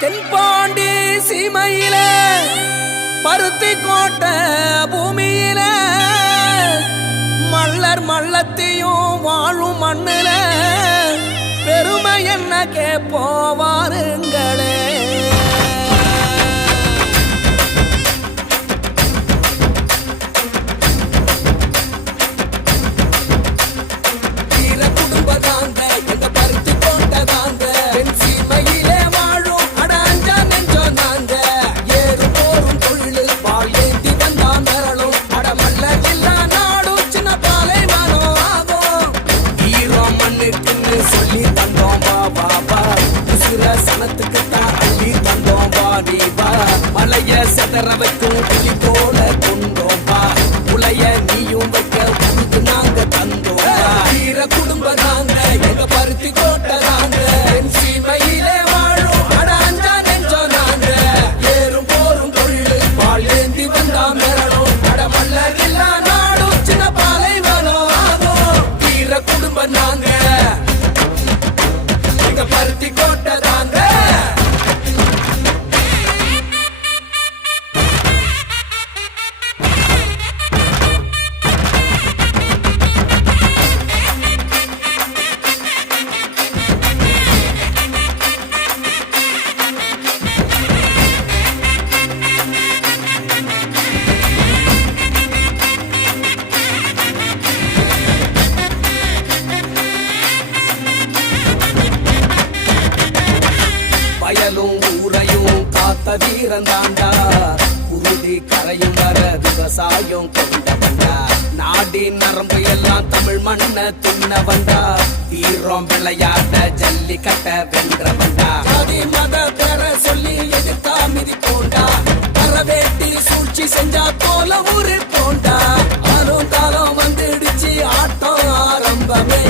தென்பாண்டி சீமையில பருத்தி கோட்டை பூமியில மல்லர் மல்லத்தையும் வாழும் மண்ணுல பெருமை என்ன கேப்போவாருங்களே தந்தோம் வா வா வா. உசுர சனத்துக்கு தான் அள்ளி தந்தோம் வா நீ வா. மலைய செதற வைக்கும் புலி போல கொண்டோம் வா. உலைய நீயும் வைக்க உனக்கு நாங்க தந்தோம் வீர குடும்ப நாங்க எங்க பருத்தி கோட்டை நாங்க. கடலும் ஊரையும் காத்த வீரன் குருதி கரையும் வர விவசாயம் கொண்டவண்டா நாடி நரம்பு எல்லாம் தமிழ் மண்ண தின்னவண்டா வீரம் விளையாட ஜல்லிக்கட்ட வென்றவண்டா ஜாதி மத பெற சொல்லி எதிர்த்தா மிதி போண்டா. வரவேட்டி சூழ்ச்சி செஞ்சா போல ஊரில் போண்டா. ஆளும் காலம் வந்துடுச்சு ஆட்டம் ஆரம்பமே.